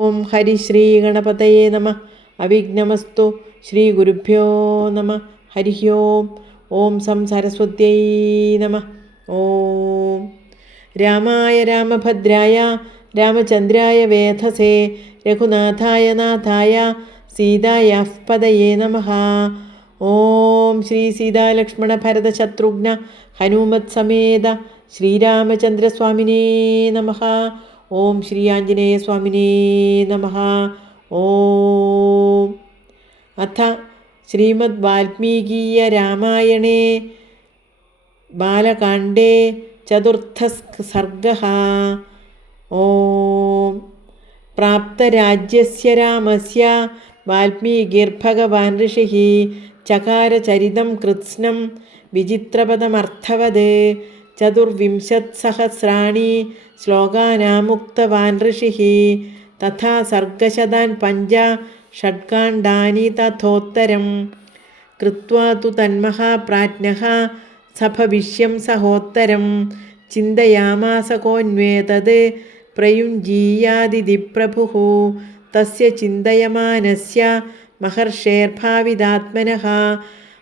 ഓം ഹരി ശ്രീ ഗണപതയേ നമ. അവിഘ്നമസ്തു. ശ്രീ ഗുരുഭ്യോ നമ. ഹരി ഓം. ഓം സം സരസ്വത്യൈ നമ. ഓം രാമായ രാമഭദ്രായ രാമചന്ദ്രായ വേധസേ രഘുനാഥായ നാഥായ സീതായാഃ പതയേ നമഃ. ഓം ശ്രീ സീതാലക്ഷ്മണ ഭരത ശത്രുഘ്ന ഹനുമത് സമേത ശ്രീരാമചന്ദ്രസ്വാമിനേ നമഃ. ഓം ശ്രീ ആഞ്ജനേയ സ്വാമിനേ നമഃ. ഓം അഥ ശ്രീമദ് വാൽമീകീയ രാമായണേ ബാലകാണ്ഡേ ചതുർത്ഥഃ സർഗഃ. ഓം പ്രാപ്തരാജ്യസ്യ രാമസ്യ വാൽമീകിർഭഗവാൻ ഋഷിഃ ചകാര ചരിതം കൃത്സ്നം വിചിത്രപദമർത്ഥവത്. ചതുർവിംശത്സഹസ്രാണി ശ്ലോകാനാമുക്തവാൻ ഋഷിഃ തഥാ സർഗശതാൻ പഞ്ച ഷഡ്കാണ്ഡാനി തഥോത്തരം. കൃത്വാ തു തന്മഹാപ്രാജ്ഞഃ സഭവിഷ്യം സഹോത്തരം. ചിന്തയാമാസ കോന്വേതത് പ്രയുഞ്ജീയാദിതി പ്രഭുഃ. തസ്യ ചിന്തയമാനസ്യ മഹർഷേർഭാവിതാത്മനഃ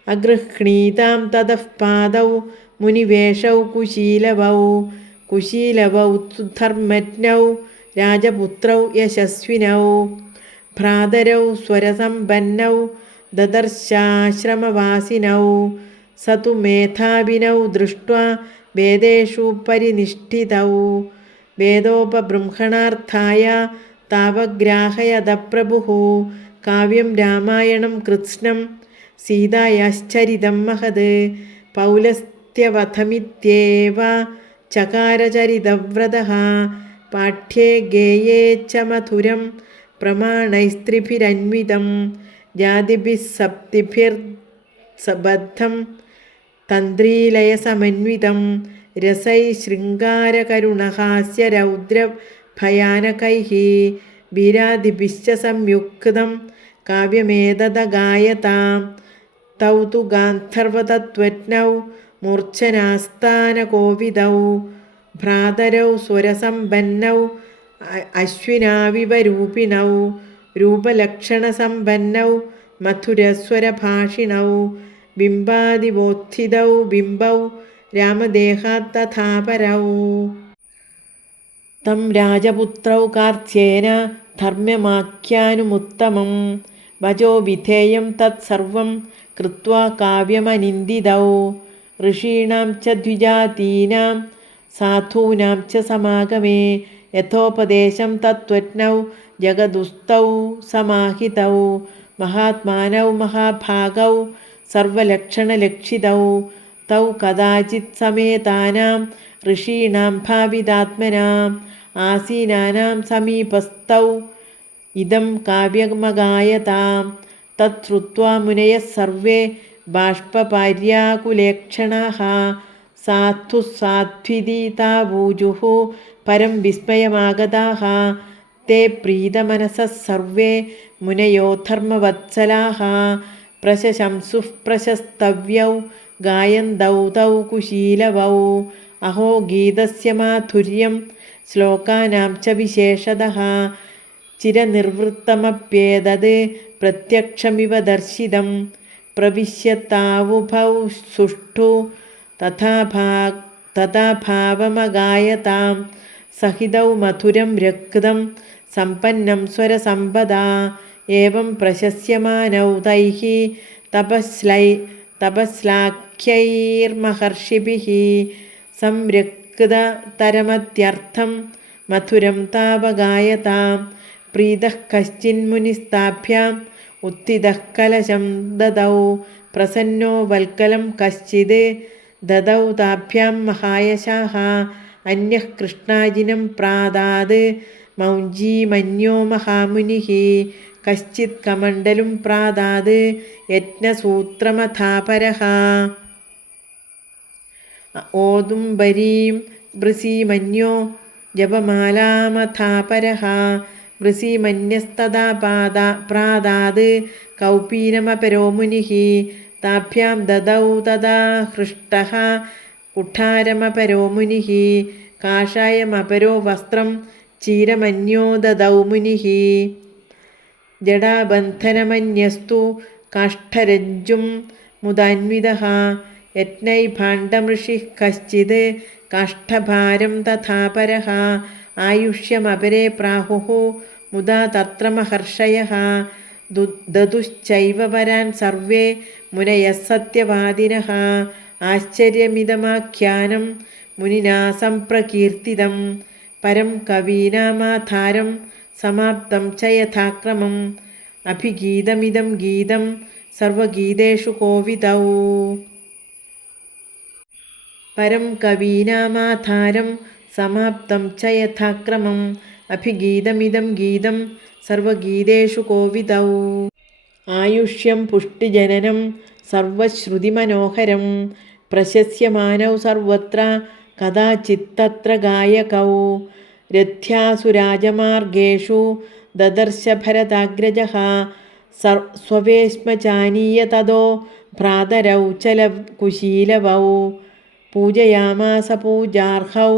അഗൃഹ്ണീതാം തതഃ പാദൗ മുനിവേഷൗ കുശീലവൗ. കുശീലവൗ ധർമ്മജ്ഞൗ രാജപുത്രൗ യശസ്വിനൗ. ഭ്രാതരൗ സ്വരസമ്പന്നൗ ദദർശാശ്രമവാസിനൗ. സ തു മേധാവിനൗ ദൃഷ്ട്വാ വേദേഷു പരിനിഷ്ഠിതൗ. വേദോപബൃംഹണാർത്ഥായ താവഗ്രാഹയത പ്രഭുഃ. കാവ്യം രാമായണം കൃത്സ്നം സീതായാശ്ചരിതം മഹത്. പൗലസ്ത്യവധമിത്യേവ ചകാരചരിതവ്രതഃ. പാഠ്യേ ഗേയേ ച മധുരം പ്രമാണൈസ്ത്രിഭിരന്വിതം. ജാതിഭിः സപ്തിഭിർബദ്ധം തന്ത്രീലയസമന്വിതം. രസൈ ശൃംഗാരകരുണഹാസ്യരൗദ്രഭയാനകൈः. വീരാദിഭിശ്ച സംയുക്തം കാവ്യമേതദഗായതാം. തൗ തു ഗാന്ധർവതത്വജ്ഞൗ മൂർച്ഛനാസ്ഥാനകോവിദൗ. ഭ്രാതരൗ സ്വരസമ്പന്നൗ അശ്വിനാവിവരൂപിണൗ. രൂപലക്ഷണസമ്പന്നൗ മധുരസ്വരഭാഷിണൗ. ബിംബാദിബോദ്ധിതൗ ബിംബൗ രാമദേഹാത് തഥാപരൗ. തം രാജപുത്രൗ കാർത്സ്യേന ധർമ്മ്യമാഖ്യാനുമുത്തമം. വചോ വിധേയം തത്സർവം കൃത്വാ കാവ്യമനിന്ദിതൗ. ഋഷീണാം ച ദ്വിജാതീനാം സാധൂനാം ച സമാഗമേ. യഥോപദേശം തത്വജ്ഞൗ ജഗദുസ്തൗ സമാഹിതൗ. മഹാത്മാനൗ മഹാഭാഗൗ സർവലക്ഷണലക്ഷിതൗ. തൗ കഥാചിത് സമേതാനാം ഋഷീണാം ഭാവിതാത്മനാം ആസീനാനാം സമീപസ്ഥൗ ഇദം കാവ്യമഗായതാം. തത് ശ്രുത്വാ മുനയഃ സർവേ ബാഷ്പപാര്യാകുലേക്ഷണാഃ. സാധുഃ സാധ്വിതി താവൂജുഃ പരം വിസ്മയമാഗതാഃ. തേ പ്രീതമനസഃ സർവേ മുനയോ ധർമ്മവത്സലാഃ. പ്രശശംസുഃ പ്രശസ്തവ്യൗ ഗായന്തൗ തൗ കുശീലവൗ. അഹോ ഗീതസ്യ മാധുര്യം ശ്ലോകാനാം ച വിശേഷതഃ. ചിരനിർവൃത്തമപ്യേതത് പ്രത്യക്ഷമിവ ദർശിതം. പ്രവിശ്യത്താവുഭൗ സുഷ്ഠു തഥാ ഭാവമഗായതാം. സഹിതൗ മധുരം രക്തം സമ്പന്നം സ്വരസമ്പദാ. ഏവം പ്രശസ്യമാനൗ തൈഃ തപസ്ലാഖ്യൈർമഹർഷിഭിഃ. സംരക്തതരമത്യർത്ഥം മധുരം താവഗായതാം. പ്രീതഃ കശ്ചിന്മുനിസ്താഭ്യാം ഉത്ഥിതഃ കലശം ദദൗ. പ്രസന്നോ വൽക്കലം കശ്ചിത് ദദൗ താഭ്യാം മഹായശാഃ. അന്യഃ കൃഷ്ണാജിനം പ്രാദാത് മൗഞ്ജീമന്യോ മഹാമുനിഃ. കശ്ചിത് കമണ്ഡലും പ്രാദാത് യജ്ഞസൂത്രമഥാപരഃ. ഓദുംബരീം വൃസീമന്യോ ജപമാലാമഥാപരഃ. വൃസീമന്യസ്തദാ പ്രാദാത് കൗപീനമപരോ മുനിഃ. താഭ്യാം ദദൗ തദാ ഹൃഷ്ടഃ കുഠാരമപരോ മുനിഃ. കാഷായമപരോ വസ്ത്രം ചീരമന്യോ ദദൗ മുനിഃ ജടാബന്ധനമന്യസ്തു കാഷ്ഠരജ്ജും മുദാന്വിതഃ യജ്ഞൈഭാണ്ഡമൃഷിഃ കശ്ചിത് കാഷ്ഠഭാരം തഥാ പരഃ ആയുഷ്യമപരേ പ്രാഹുഃ മുദാ തത്ര മഹർഷയഃ ദദുശ്ചൈവ പരാൻ സർവേ മുനയഃ സത്യവാദിനഃ ആശ്ചര്യമിദമാഖ്യാനം മുനിനാ സംപ്രകീർത്തിതം പരം കവീനാമാധാരം സമാപ്തം ച യഥാക്രമം അഭിഗീതമിദം ഗീതം സർവഗീതേഷു കോവിദൗ പരം കവീനാമാധാരം സമാപ്തം ച യഥാക്രമം അഭിഗീതമിദം ഗീതം സർവഗീതേഷു കോവിദൗ ആയുഷ്യം പുഷ്ടിജനനം സർവശ്രുതിമനോഹരം പ്രശസ്യമാനൗ സർവത്ര കഥാചിത്തത്ര ഗായകൗ രഥ്യാസു രാജമാർഗേഷു ദദർശ ഭരതാഗ്രജഃ സ്വവേശ്മചാനീയ തതോ ഭ്രാതരൗ ചലകുശീലവൗ പൂജയാമാസ പൂജാർഹൗ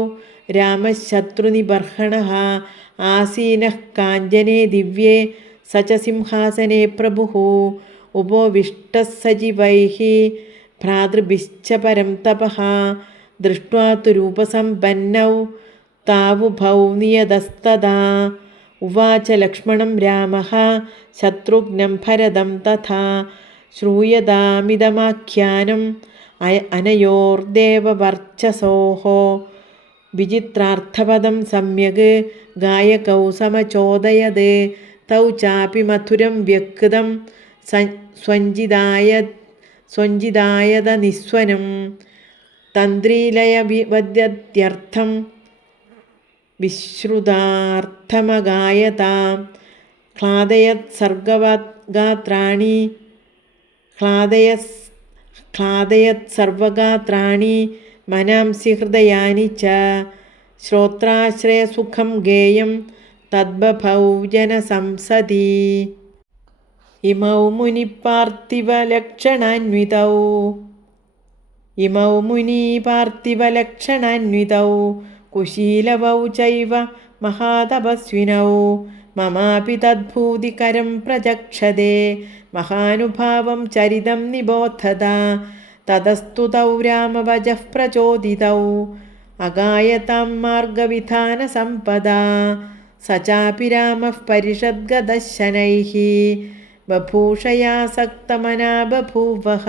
രാമശത്രുനിബർഹണഃ ആസീനഃ കാഞ്ചനെ ദിവ്യേ സ ച സിംഹാസനെ പ്രഭുഃ ഉപവിഷ്ടഃ സജീവൈഃ ഭ്രാതൃഭിശ്ച പരം തപഃ ദൃഷ്ട്വാ തു രൂപസമ്പന്നൗ താവുഭൗ നിയതസ്തദാ ഉവാച ലക്ഷ്മണം രാമഃ ശത്രുഘ്നം ഭരതം തഥാ ശ്രൂയതാമിദമാഖ്യാനം അനയോർദേവവർച്ചസോഃ വിചിത്രാർത്ഥപദം സമ്യക് ഗായകൗ സമചോദയത് തൗ ചാപി മധുരം വ്യക്തം സ്വഞ്ജിതായത നിസ്വനം തന്ത്രീലയവദ്യർത്ഥം വിശ്രുതാർത്ഥമഗായതാം ക്ലാദയത് സർവഗാത്രാണി മനാംസി ഹൃദയാനി ച ശ്രോത്രാശ്രയസുഖം ഗേയം തദ്ബഭൗ ജനസംസദി ഇമൗ മുനിപാർത്ഥിവലക്ഷണാന്വിതൗ കുശീലവൗ ചൈവ മഹാതപസ്വിനൗ മമാപി തദ്ഭൂതികരം പ്രചക്ഷതേ മഹാനുഭാവം ചരിതം നിബോധത തതസ്തു തൗ രാമവചഃ പ്രചോദിതൗ അഗായതാം മാർഗവിധാനസമ്പദാ സ ചാപി രാമഃ പരിഷദ്ഗതഃ ശനൈഃ ബഭൂഷയാസക്തമനാ ബഭൂവഃ.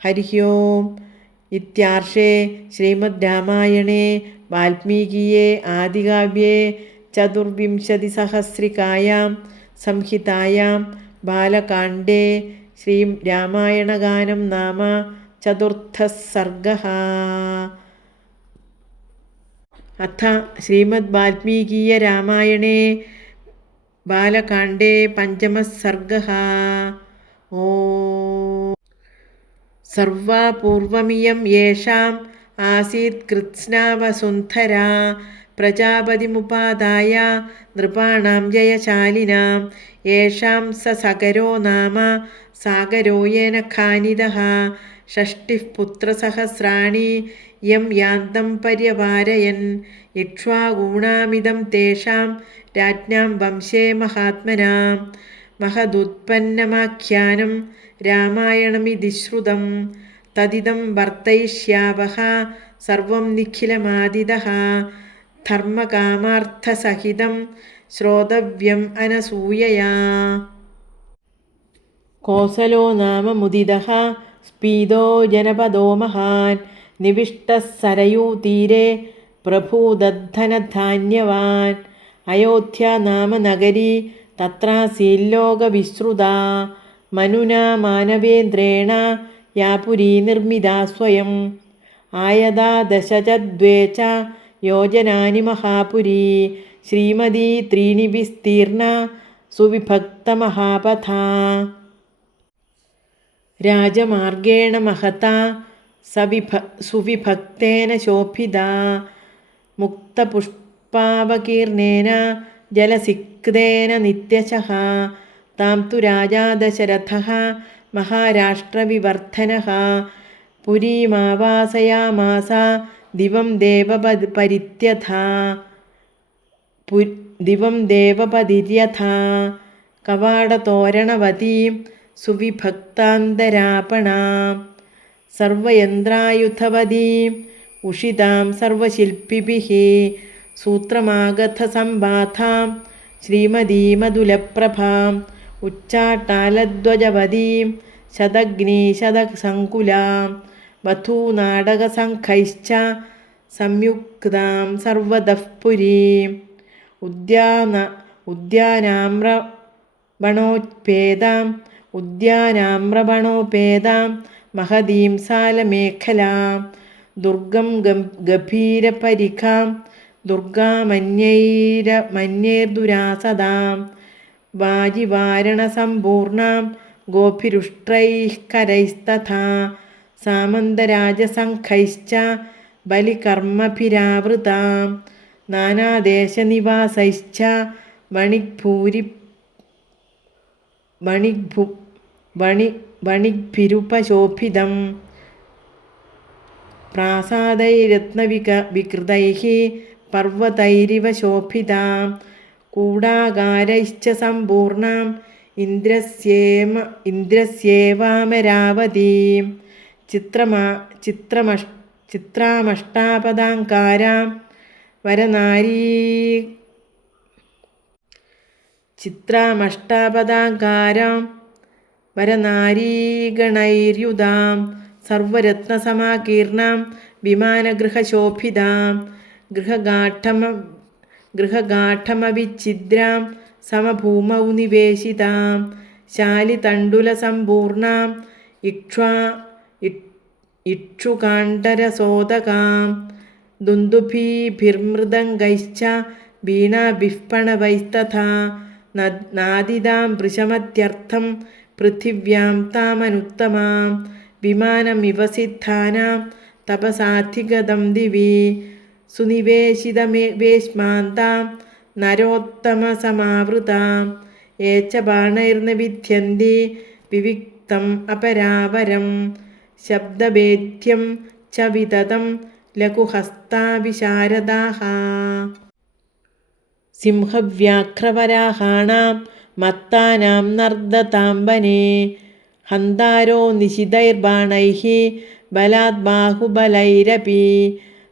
ഹരിഃ ഓം. ഇത്യാർഷേ ശ്രീമദ് രാമായണേ വാൽമീകിയേ ആദികാവ്യേ ചതുർവിംശതിസഹസ്രികായാം സംഹിതായാം ബാലകാണ്ഡേ ശ്രീ രാമായണഗാനം നാമ ചതുർത്ഥഃ സർഗഃ. അഥ ശ്രീമദ് വാൽമീകീയ രാമായണേ ബാലകാണ്ഡേ പഞ്ചമഃ സർഗഃ. ഓം. സർവാ പൂർവമിയം യേഷാം ആസീത് കൃത്സ്നാവസുന്ധരാ പ്രജാപതിമുപാദായ നൃപാണാം ജയശാലിനാം യേഷാം സ സഗരോ നാമ സാഗരോ യേന ഖാനിദഃ ഷഷ്ടിഃ പുത്രസഹസ്രാണി യം യാന്തം പര്യവാരയൻ ഇക്ഷ്വാകൂണാമിദം തേഷാം രാജ്ഞാം വംശേ മഹാത്മനാം മഹദുത്പന്നമാഖ്യാനം രാമായണമിതി ശ്രുതം തദിദം വർത്തയിഷ്യാവഹ സർവം നിഖിലമാദിതഃ ധർമ്മകാമാർത്ഥസഹിതം ശ്രോതവ്യം അനസൂയയാ. കോസലോ നാമ മുദിതഃ സ്പീദോ ജനപദോ മഹാൻ നിവിഷ്ടഃ സരയൂതീരെ പ്രഭൂദദ്ധനധാന്യവാൻ അയോധ്യ നാമ നഗരീ തത്രാസീല്ലോകവിശ്രുതാ മനുനാ മാനവേന്ദ്രേണ യാ പുരീ നിർമ്മിതാ സ്വയം ആയതാ ദശചദ്വേ ച യോജനാനി മഹാപുരീ ശ്രീമതീ ത്രീണി വിസ്തീർണ സുവിഭക്തമഹാപഥാ രാജമാർഗേണ മഹതാ സുവിഭക്തേന ശോഭിതാ മുക്തപുഷ്പാവകീർണേന ജലസിക്തേന നിത്യശഃ താം തു രാജാ ദശരഥഃ മഹാരാഷ്ട്രവിവർധനഃ പുരീമാവാസയാമാസ ദിവം ദേവപരിത്യഥാ ദിവം ദേവപതിര്യഥാ കവാടതോരണവതീം സുവിഭക്താന്തരാപണാം സർവയന്ത്രായുധവതീം ഉഷിതാം സർവശില്പിഭിः സൂത്രമാഗധസംബാധാം ശ്രീമതീമതുലപ്രഭാം ഉച്ചാട്ടാലധ്വജവതീം ശതഘ്നീശതസങ്കുലാം വധൂനാടകസംഖൈശ്ച സംയുക്താം സർവതഃ പുരീം ഉദ്യാനാമ്രവണോപേതാം മഹതീം സാലമേഖലാം ദുർഗം ഗഭീരപരിഖാം ദുർഗാമന്യൈർദുരാസദാം വാജിവാരണസമ്പൂർണാം ഗോഭിരുഷ്ട്രൈഃ കരൈസ്തഥാ സാമന്തരാജസംഖൈശ്ച ബലികർമ്മഭിരാവൃതാം നാനാദേശനിവാസൈശ്ച വണിഗ്ഭിരുപശോഭിതം പ്രാസാദൈരത്നവികൃതൈഃ പർവ്വതൈരിവ ശോഭിതാം കൂടാകാരൈശ്ച സമ്പൂർണാം ഇന്ദ്രസ്യേവാമരാവതീം ചിത്രാമഷ്ടാപദാങ്കാരാം വരനാരീഗണൈര്യുതാം സർവരത്നസമാകീർണാം വിമാനഗൃഹശോഭിതാം ഗൃഹഗാഠമവിച്ഛിദ്രാം സമഭൂമൗ നിവേശിതാം ശാലിതണ്ഡുലസമ്പൂർണാം ഇക്ഷുകാണ്ഡരസോദകാം ദുന്ദുഭീഭിർമൃദംഗൈശ്ച വീണാഭിഃ നാദിതാം വൃഷമത്യർത്ഥം പൃഥിവ്യാം താമനുത്തമാം വിമാനമിവ സിദ്ധാനാം തപസാധിഗതം ദിവി സുനിവേശിതവേശ്മാന്താം നരോത്തമസമാവൃതാം ഏച്ച ബാണൈർന വിദ്യന്തി വിവിക്തം അപരാവരം ശബ്ദഭേദ്യം ച വിതതം ലഘുഹസ്താ വിശാരദാഃ സിംഹവ്യാഘ്രവരാഹാണാം മത്താനാം നർദതാംബനേ ഹന്താരോ നിശിതൈർബാണൈഃ ബലാദ് ബാഹുബലൈരപി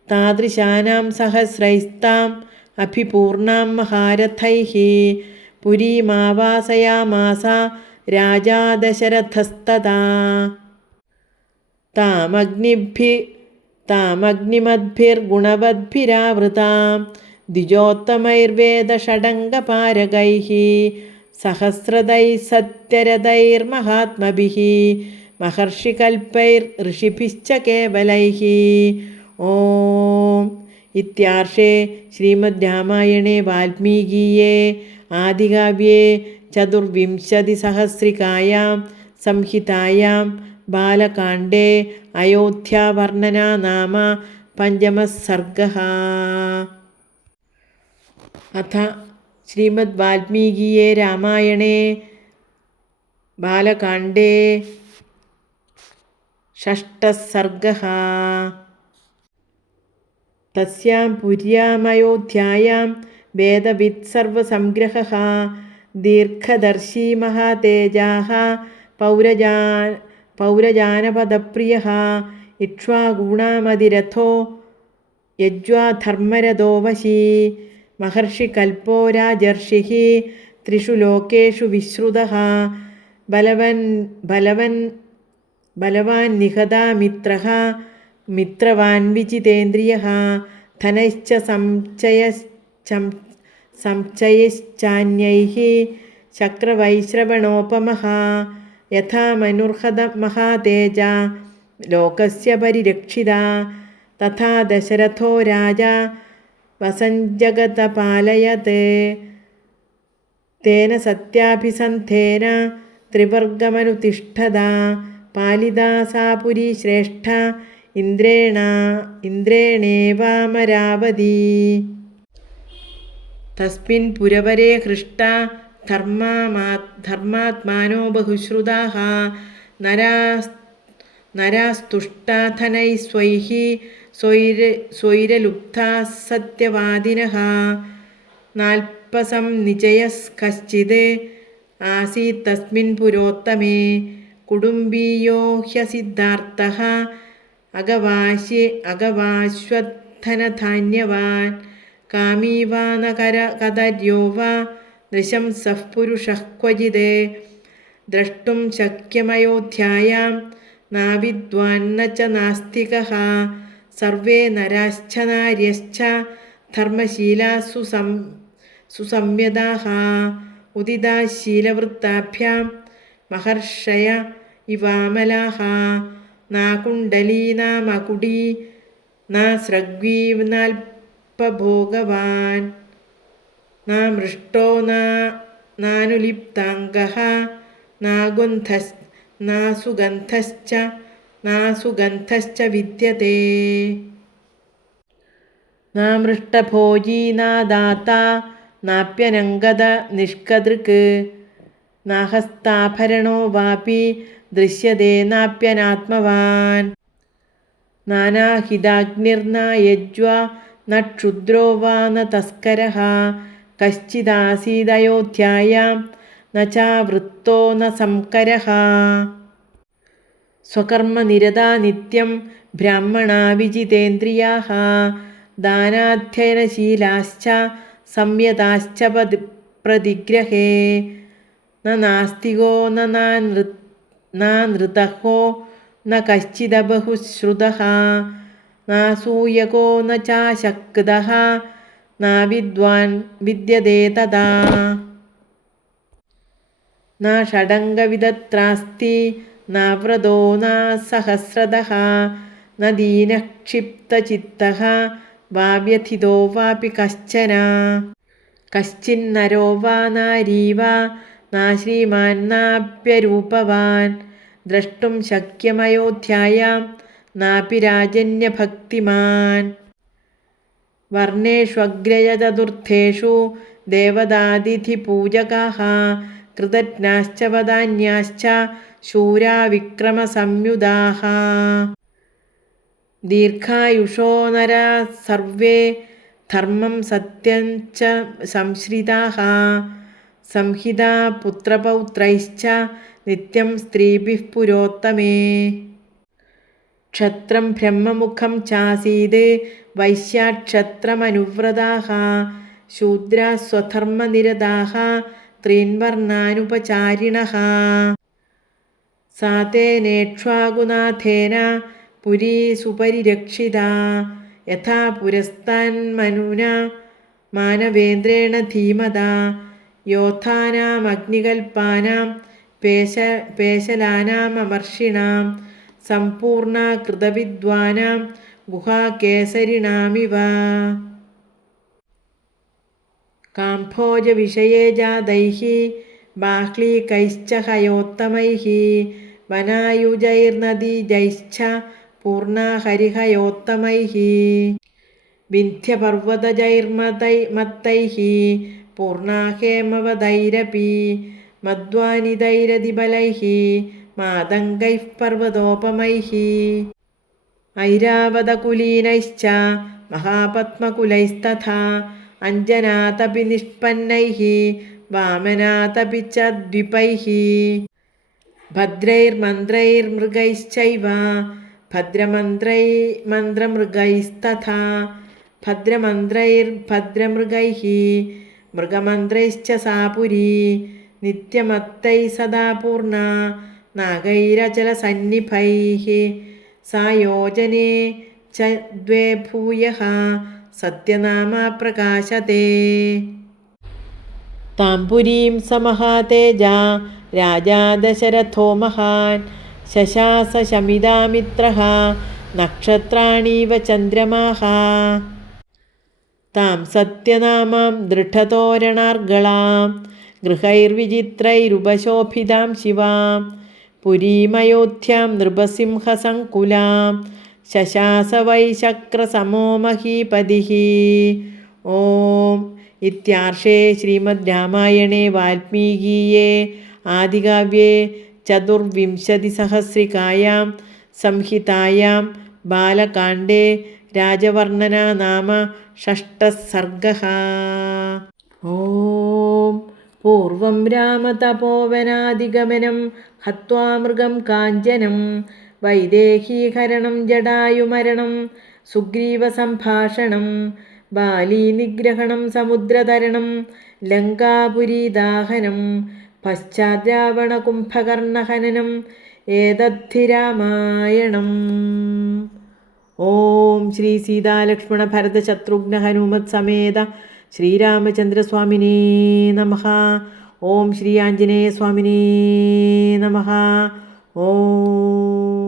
താദൃശാനാം സഹസ്രൈസ്താം അഭിപൂർണാം മഹാരഥൈഃ പുരീമാവാസയാമാസ രാജാ ദശരഥസ്തഥാ താമഗ്നിമദ്ഭിർഗുണവദ്ഭിരാവൃതാം ദ്വിജോത്തമൈർവേദഷഡംഗപാരകൈഃ സഹസ്രതൈः സത്യരഥൈർമഹാത്മഭിः മഹർഷികൽപ്പൈർഋഷിഭിശ്ച കേവലൈः. ഓം. ഇത്യാർഷേ ശ്രീമദ് രാമായണേ വാൽമീകീയേ ആദികാവ്യേ ചതുർവിംശതിസഹസ്രികായാം സംഹിതായാം ബാലകാണ്ഡേ അയോധ്യാവർണ്ണനാ നാമ പഞ്ചമഃ സർഗഃ. അഥ ശ്രീമദ് വാൽമീകീയേ രാമായണേ ബാലകാണ്ഡേ ഷഷ്ടഃ സർഗഃ. തസ്യാം പുര്യാമയോധ്യായാം വേദവിദ് സർവസംഗ്രഹഃ ദീർഘദർശീ മഹാതേജാഃ പൗരജാനപദപ്രിയഃ ഇക്ഷ്വാകൂണാമതിരഥോ യജ്വാധർമ്മരഥോ വശീ മഹർഷികൽപോ രാജർഷിഃ ത്രിഷു ലോകേഷു വിശ്രുതഃ ബലവാൻ നിഹതാ മിത്രഃ മിത്രവാൻ വിജിതേന്ദ്രിയഃ ധനൈശ്ച സംചയശ്ചാന്യൈഃ ശക്രവൈശ്രവണോപമഃ യഥാ മനുർഹത മഹാതേജാ ലോകസ്യ പരിരക്ഷിതാ തഥാ ദശരഥോ രാജാ വസഞ്ജഗതപാലയത് തേന സത്യാഭിസന്ധേന ത്രിവർഗമനുതിഷ്ഠത പാലിതാ സാ പുരീ ശ്രേഷ്ഠ ഇന്ദ്രേണേവാമരാവതി. തസ്മിൻ പുരവരേ ഹൃഷ്ടാ ധർമാത്മാനോ ബഹുശ്രുതാഃ നരാസ്തുഷ്ടാ ധനൈഃ സ്വൈരലുബ്ധാഃ സത്യവാദിനഃ നാൽപ്പസം നിജയസ് കശ്ചിത് ആസീത് തസ്മിൻ പുരോത്തമേ കുടുംബീയോ ഹ്യസിദ്ധാർത്ഥഃ അഗവാശ്വധനധാന്യവാൻ കാമീ വാ ന കദര്യോ വാ നൃശംസഃ പുരുഷഃ ക്വചിത് ദ്രഷ്ടും ശക്യമയോധ്യായാം നാവിദ്വാന്ന ച നാസ്തികഃ സർവേ നരാശ്ച നാര്യശ്ച ധർമ്മശീലാസു സുസംയതാഃ ഉദിതാഃ ശീലവൃത്താഭ്യാം മഹർഷയ ഇവാമലാഃ നാകുണ്ഡലീ നാമകുടീ നാസ്രഗ്വീ നാൽപഭോഗവാൻ നാമൃഷ്ടോ നാനുലിപ്താംഗഃ നാസുഗന്ധശ്ച വിദ്യത്തെ നാമൃഷ്ടഭോജീ നാദാതാ നാപ്യനംഗത നിഷ്കദൃക് നാഹസ്താഭരണോ വാപി ദൃശ്യതേ നാപ്യനാത്മവാൻ നാനാഹിതാഗ്നിർനായജ്വാ ന ക്ഷുദ്രോ വാ ന തസ്കരഃ കശ്ചിദാസീദയോധ്യായാം ന ചാവൃത്തോ ന സംകരഃ സ്വകർമ്മനിരതാ നിത്യം ബ്രാഹ്മണാ വിജിതേന്ദ്രിയാഃ ദാനാധ്യയനശീലാശ്ച സംയതാശ്ച പ്രതിഗ്രഹേ ന നാസ്തികോ നൃതഹോ ന കശ്ചിദബഹുശ്രുതഃ നാസൂയകോ ന ചാശക്തഃ നാവിദ്വാൻ വിദ്യതേ തഥാ ന ഷഡംഗവിദത്രാസ്തി നാവ്രതോ ന സഹസ്രതഃ ന ദീനഃ ക്ഷിപ്തചിത്തഃ വാ വ്യഥിതോ വാപി കശ്ചന കശ്ചിന്നരോ വാ നാരീ വാ നാശ്രീമാൻ നാപ്യരൂപവാൻ ദ്രഷ്ടും ശക്യമയോധ്യായാം നാപി രാജന്യഭക്തിമാൻ വർണ്ണേഷ്വഗ്രയചതുർത്ഥേഷു ദേവതാതിഥിപൂജകാഃ കൃതജ്ഞാശ്ച വദാന്യാശ്ച ശൂരാ വിക്രമസംയുതാഃ ദീർഘായുഷോ നരാः സർവേ ധർമ്മം സത്യം ച സംശ്രിതാഃ സംഹിതാ പുത്രപൗത്രൈശ്ച നിത്യം സ്ത്രീഭിഃ പുരോത്തമേ ക്ഷത്രം ബ്രഹ്മമുഖം ചാസീത് വൈശ്യാക്ഷത്രമനുവ്രതാഃ ശൂദ്രാः സ്വധർമ്മനിരതാഃ ത്രീൻവർണ്ണാനുപചാരിണഃ സാതേനേക്ഷ്വാകുനാഥേന പുരീ സുപരിരക്ഷിതാ യഥാ പുരസ്താന്മനുനാ മാനവേന്ദ്രേണ ധീമതാ യോദ്ധാനാമഗ്നികൽപാനാം പേശലാനാമമർഷിണാം സമ്പൂർണ കൃതവിദ്വാനാം ഗുഹാകേസരിണാമിവ കാംഭോജവിഷയേ ജാതൈഃ ബാഹ്ലീകൈശ്ച ഹയോത്തമൈഃ വനായുജൈർനദീജൈശ്ച പൂർണാ ഹരിഹയോത്തമൈഃ വിന്ധ്യപർവതജൈർമത്തൈഃ പൂർണാ ഹേമവതൈരപി മധ്വാനിതൈരതിബലൈഃ മാതംഗൈഃ പർവതോപമൈഃ ഐരാവതകുലീനൈശ്ച മഹാപത്മകുലൈസ്തഥാ അഞ്ജനാതപി നിഷ്പന്നൈഃ വാമനാതപി ച ദ്വിപൈഃ ഭദ്രൈർമന്ത്രൈർമൃഗൈശ്ചൈവ ഭദ്രമന്ത്രൈർമന്ത്രമൃഗൈസ്തഥാ ഭദ്രമന്ത്രൈർഭദ്രമൃഗൈഃ മൃഗമന്ത്രൈശ്ച സാ പുരീ നിത്യമത്തൈ സദാ പൂർണ്ണ നാഗൈരചലസന്നിഭൈഃ സാ യോജനേ ച ദ്വേ ഭൂയഃ സത്യനാമാ പ്രകാശത്തെ താം പുരീം സമഹാതേജാ രാജാ ദശരഥോ മഹാൻ ശശാസ ശമിതാമിത്രഃ നക്ഷത്രാണീവ ചന്ദ്രമാഃ താം സത്യനാമാം ദൃഢതോരണാർഗളാം ഗൃഹൈർവിചിത്രൈരുപശോഭിതാം ശിവാം പുരീമയോധ്യാം നൃപസിംഹസങ്കുലാം ശശാസ വൈ ശക്രസമോ മഹീപതിഃ. ഓം ഇത്യാർഷേ ശ്രീമദ് രാമായണേ വാൽമീകീയേ ആദികാവ്യേ ചതുർവിംശതിസഹസ്രികായാം സംഹിതായാം ബാലകാണ്ഡേ രാജവർണ്ണന നാമ ഷഷ്ടഃ സർഗഃ. ഓം പൂർവം രാമതപോവനാദിഗമനം ഹത്വാ മൃഗം കാഞ്ചനം വൈദേഹീഹരണം ജടായുമരണം സുഗ്രീവസംഭാഷണം ബാലീനിഗ്രഹണം സമുദ്രതരണം ലങ്കാപുരീദാഹനം പശ്ചാദ്രാവണകുംഭകർണഹനനം ഏതദ്ധി രാമായണം. ഓം ശ്രീ സീതാലക്ഷ്മണ ഭരത ശത്രുഘ്ന ഹനുമത് സമേത ശ്രീരാമചന്ദ്രസ്വാമിനേ നമഃ. ഓം ശ്രീ ആഞ്ജനേയ സ്വാമിനേ നമഃ. ഓം